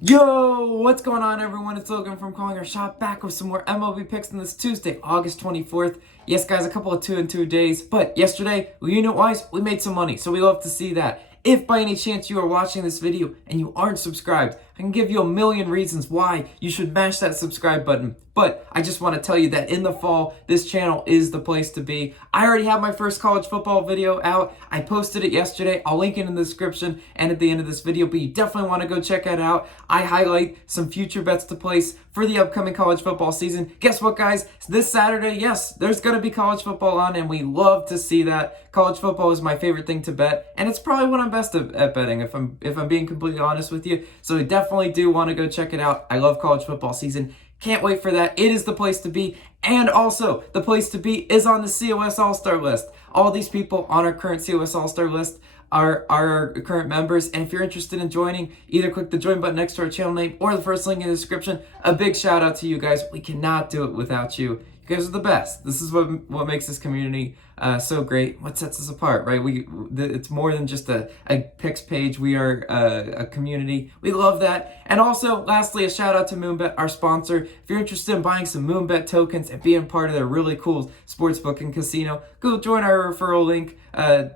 Yo, what's going on, everyone? It's Logan from Calling Our Shop, back with some more MLB picks on this Tuesday, August 24th. Yes, guys, a couple of 2-2 days, but yesterday, unit-wise, we made some money, so we love to see that. If by any chance you are watching this video and you aren't subscribed, I can give you a million reasons why you should mash that subscribe button. But I just want to tell you that in the fall, this channel is the place to be. I already have my first college football video out. I posted it yesterday. I'll link it in the description and at the end of this video, but you definitely want to go check it out. I highlight some future bets to place for the upcoming college football season. Guess what, guys? This Saturday, yes, there's going to be college football on, and we love to see that. College football is my favorite thing to bet, and it's probably what I'm best at betting, if I'm being completely honest with you. So I definitely do want to go check it out. I love college football season. Can't wait for that. It is the place to be. And also, the place to be is on the COS All-Star list. All these people on our current COS All-Star list are our current members. And if you're interested in joining, either click the join button next to our channel name or the first link in the description. A big shout out to you guys. We cannot do it without you. You guys are the best. This is what makes this community so great. What sets us apart, right? It's more than just a picks page. We are a community. We love that. And also, lastly, a shout out to Moonbet, our sponsor. If you're interested in buying some Moonbet tokens and being part of their really cool sportsbook and casino, go join our referral link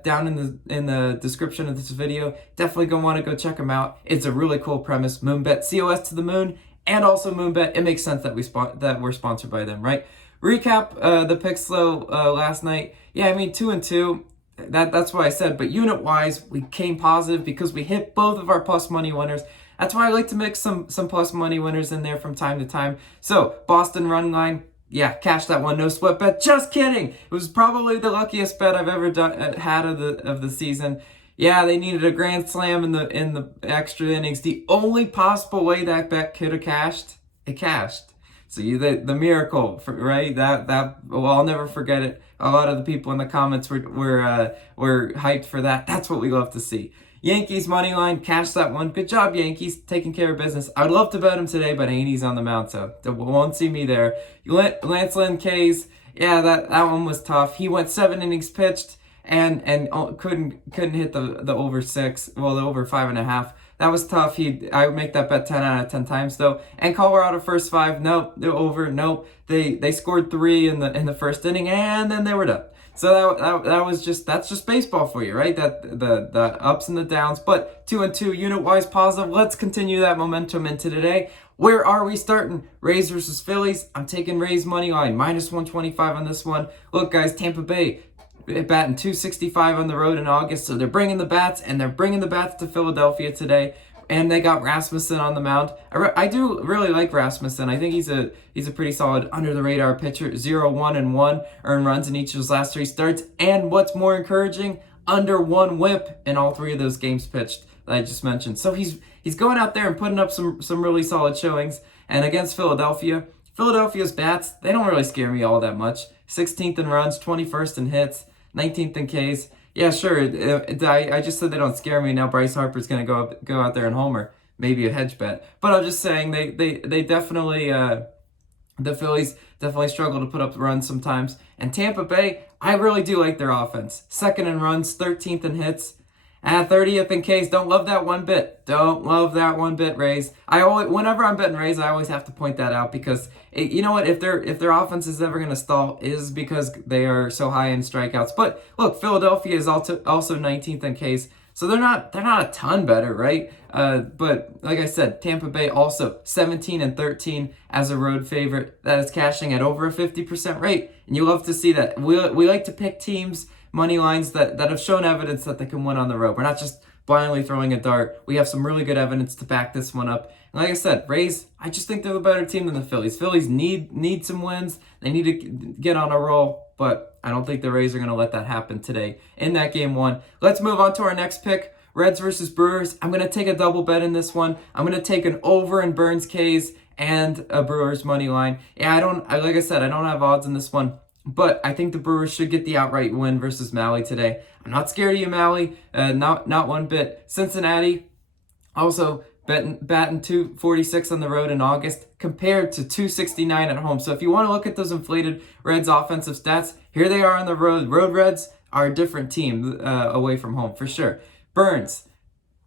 down in the description of this video. Definitely gonna want to go check them out. It's a really cool premise. Moonbet, COS to the moon, and also Moonbet. It makes sense that we're sponsored by them, right? Recap the picks though last night. Yeah, I mean 2-2. That's what I said. But unit wise, we came positive because we hit both of our plus money winners. That's why I like to mix some plus money winners in there from time to time. So Boston run line. Yeah, cash that one, no sweat bet. Just kidding. It was probably the luckiest bet I've ever had of the season. Yeah, they needed a grand slam in the extra innings. The only possible way that bet could have cashed, it cashed. So the miracle, right? That well, I'll never forget it. A lot of the people in the comments were hyped for that. That's what we love to see. Yankees money line, cash that one. Good job, Yankees, taking care of business. I'd love to bet him today, but Haney's on the mound, so won't see me there. Lance Lynn K's, yeah, that one was tough. He went 7 innings pitched and couldn't hit the over 6, well, the over 5.5. That was tough. I would make that bet 10 out of 10 times though. And Colorado first 5, nope, they're over, nope. They scored 3 in the first inning and then they were done. So that's just baseball for you, right? That the ups and the downs. But 2-2 unit wise positive. Let's continue that momentum into today. Where are we starting? Rays versus Phillies. I'm taking Rays money line -125 on this one. Look, guys, Tampa Bay batting .265 on the road in August, so they're bringing the bats, and they're bringing the bats to Philadelphia today. And they got Rasmussen on the mound. I do really like Rasmussen. I think he's a pretty solid under the radar pitcher. 0-1-1 earned runs in each of his last 3 starts, and what's more encouraging, under 1 WHIP in all 3 of those games pitched that I just mentioned. So he's going out there and putting up some really solid showings. And against Philadelphia's bats, they don't really scare me all that much. 16th in runs, 21st in hits, 19th in Ks. Yeah, sure. I just said they don't scare me. Now Bryce Harper's going to go out there and homer. Maybe a hedge bet. But I'm just saying they definitely, the Phillies definitely struggle to put up runs sometimes. And Tampa Bay, I really do like their offense. 2nd in runs, 13th in hits. 30th in Ks. Don't love that one bit. Don't love that one bit, Rays. Whenever I'm betting Rays, I always have to point that out because you know what? If their offense is ever going to stall, is because they are so high in strikeouts. But look, Philadelphia is also 19th in Ks, so they're not a ton better, right? But like I said, Tampa Bay also 17-13 as a road favorite. That is cashing at over a 50% rate, and you love to see that. We like to pick teams, money lines that have shown evidence that they can win on the road. We're not just blindly throwing a dart. We have some really good evidence to back this one up. And like I said, Rays, I just think they're the better team than the Phillies. Phillies need some wins. They need to get on a roll, but I don't think the Rays are going to let that happen today in that game 1. Let's move on to our next pick, Reds versus Brewers. I'm going to take a double bet in this one. I'm going to take an over in Burnes K's and a Brewers money line. Yeah, like I said, I don't have odds in this one. But I think the Brewers should get the outright win versus Maui today. I'm not scared of you, Maui. Not one bit. Cincinnati also batting .246 on the road in August compared to .269 at home. So if you want to look at those inflated Reds offensive stats, here they are on the road. Road Reds are a different team away from home for sure. Burnes,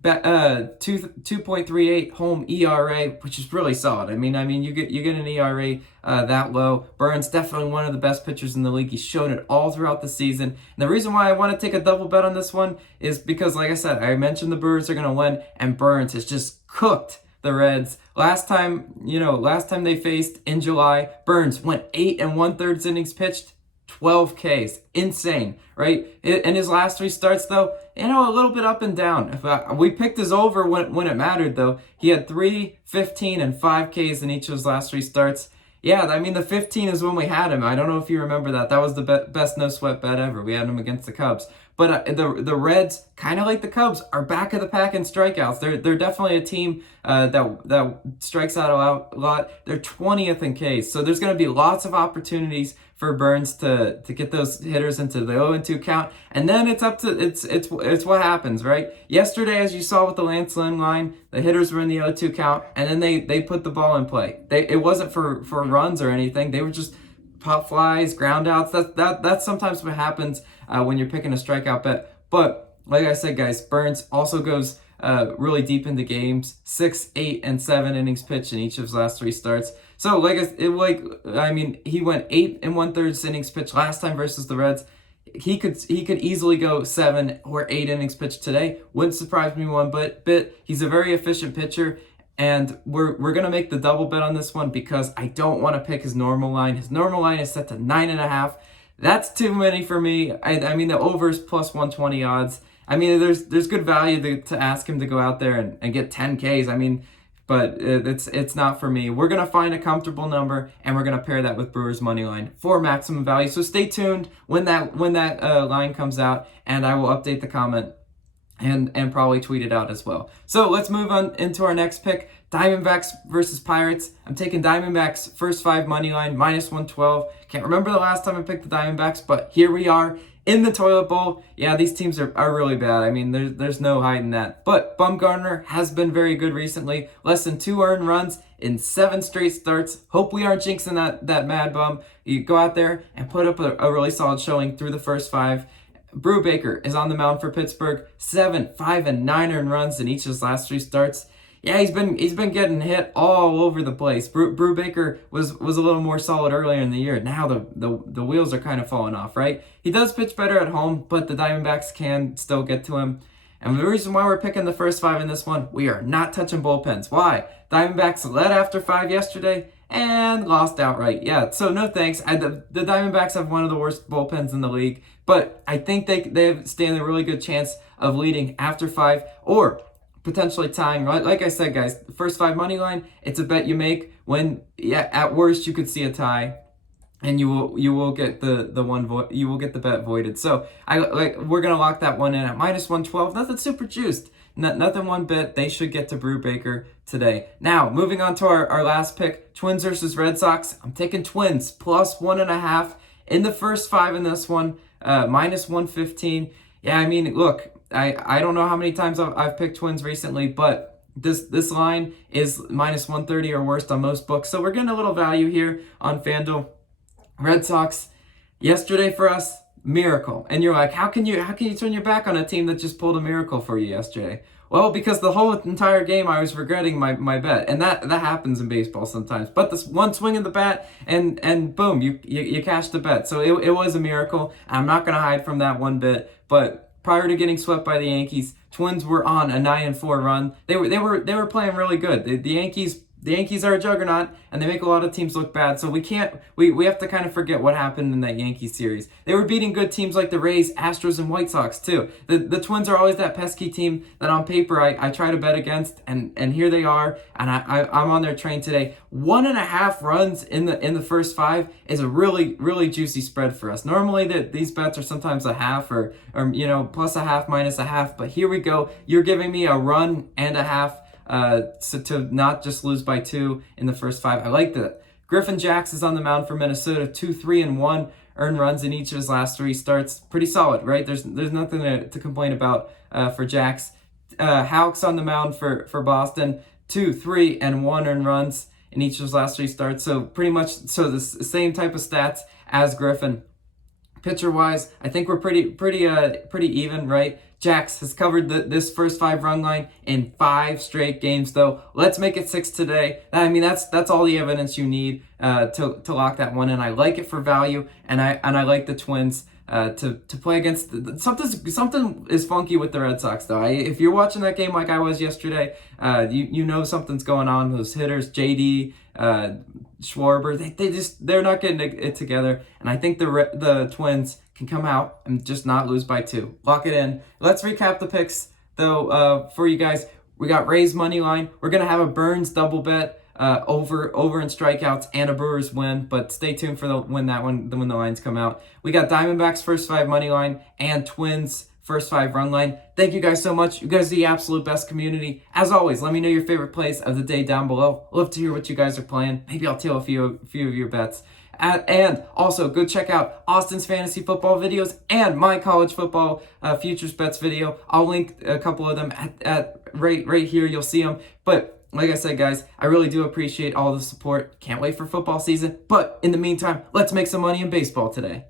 2.38 home ERA, which is really solid. I mean, you get an ERA that low. Burnes definitely one of the best pitchers in the league. He's shown it all throughout the season. And the reason why I want to take a double bet on this one is because, like I said, I mentioned the Brewers are going to win, and Burnes has just cooked the Reds. Last time they faced in July, Burnes went 8 1/3 innings pitched, 12 Ks. Insane, right? In his last 3 starts, though, a little bit up and down. We picked his over when it mattered, though. He had 3, 15, and 5 Ks in each of his last 3 starts. Yeah, I mean, the 15 is when we had him. I don't know if you remember that. That was the best no-sweat bet ever. We had him against the Cubs. But the Reds, kind of like the Cubs, are back of the pack in strikeouts. They're definitely a team that strikes out a lot. They're 20th in Ks. So there's going to be lots of opportunities for Burnes to get those hitters into the 0-2 count, and then it's up to it's what happens, right? Yesterday, as you saw with the Lance Lynn line, the hitters were in the 0-2 count, and then they put the ball in play. It wasn't for runs or anything. They were just pop flies, ground outs. That's sometimes what happens when you're picking a strikeout bet. But like I said, guys, Burnes also goes really deep into games, 6, 8, and 7 innings pitched in each of his last 3 starts. So he went 8 1/3 innings pitched last time versus the Reds. He could easily go 7 or 8 innings pitched today. Wouldn't surprise me one bit. He's a very efficient pitcher, and we're gonna make the double bet on this one because I don't want to pick his normal line. His normal line is set to 9.5. That's too many for me. I mean, the over is plus 120 odds. I mean, there's good value to ask him to go out there and get 10 Ks. I mean, but it's not for me. We're gonna find a comfortable number, and we're gonna pair that with Brewers money line for maximum value. So stay tuned when that line comes out, and I will update the comment and probably tweet it out as well. So let's move on into our next pick. Diamondbacks versus Pirates. I'm taking Diamondbacks first 5 money line, minus 112. Can't remember the last time I picked the Diamondbacks, but here we are in the toilet bowl. Yeah, these teams are really bad. I mean, there's no hiding that. But Bumgarner has been very good recently. Less than 2 earned runs in 7 straight starts. Hope we aren't jinxing that Mad Bum. You go out there and put up a really solid showing through the first 5. Brubaker is on the mound for Pittsburgh. 7, 5, and 9 earned runs in each of his last 3 starts. Yeah, he's been getting hit all over the place. Brubaker was a little more solid earlier in the year. Now the wheels are kind of falling off, right? He does pitch better at home, but the Diamondbacks can still get to him. And the reason why we're picking the first 5 in this one, we are not touching bullpens. Why? Diamondbacks led after 5 yesterday and lost outright. Yeah, so no thanks. The Diamondbacks have one of the worst bullpens in the league, but I think they stand a really good chance of leading after 5 or potentially tying. Like I said, guys, the first 5 money line, it's a bet you make when, yeah, at worst you could see a tie, and you will get you will get the bet voided. So we're gonna lock that one in at minus 112. Nothing super juiced. Nothing one bit. They should get to Brubaker today. Now, moving on to our last pick, Twins versus Red Sox. I'm taking Twins plus 1.5 in the first 5 in this one, minus 115. Yeah, I mean, look, I don't know how many times I've picked Twins recently, but this line is minus 130 or worse on most books. So we're getting a little value here on FanDuel. Red Sox, yesterday for us, miracle. And you're like, how can you turn your back on a team that just pulled a miracle for you yesterday? Well, because the whole entire game I was regretting my bet. And that happens in baseball sometimes. But this one swing of the bat and boom, you cashed the bet. So it was a miracle. I'm not gonna hide from that one bit. But prior to getting swept by the Yankees, Twins were on a 9-4 run. They were playing really good. The Yankees are a juggernaut, and they make a lot of teams look bad. So we have to kind of forget what happened in that Yankees series. They were beating good teams like the Rays, Astros, and White Sox too. The Twins are always that pesky team that on paper I try to bet against, and here they are, and I'm on their train today. 1.5 runs in the first 5 is a really, really juicy spread for us. Normally these bets are sometimes a half or plus a half, minus a half, but here we go. You're giving me a run and a half. So to not just lose by 2 in the first 5. I like that. Griffin Jax is on the mound for Minnesota. 2, 3, and 1 earned runs in each of his last 3 starts. Pretty solid, right? There's nothing to complain about for Jax. Houck's on the mound for Boston. 2, 3, and 1 earned runs in each of his last 3 starts. So pretty much the same type of stats as Griffin. Pitcher-wise, I think we're pretty even, right? Jax has covered this first 5 run line in 5 straight games, though. Let's make it 6 today. I mean, that's all the evidence you need to lock that one in. I like it for value, and I like the Twins to play against. Something is funky with the Red Sox, though. If you're watching that game like I was yesterday, you know something's going on. Those hitters, JD, Schwarber, they're not getting it together, and I think the Twins can come out and just not lose by 2. Lock it in. Let's recap the picks, though, for you guys. We got Rays money line. We're gonna have a Burnes double bet over in strikeouts and a Brewers win, but stay tuned for when the lines come out. We got Diamondbacks first 5 money line and Twins first 5 run line. Thank you guys so much. You guys are the absolute best community. As always, let me know your favorite plays of the day down below. Love to hear what you guys are playing. Maybe I'll tail a few of your bets. And also, go check out Austin's fantasy football videos and my college football futures bets video. I'll link a couple of them at right here. You'll see them. But like I said, guys, I really do appreciate all the support. Can't wait for football season. But in the meantime, let's make some money in baseball today.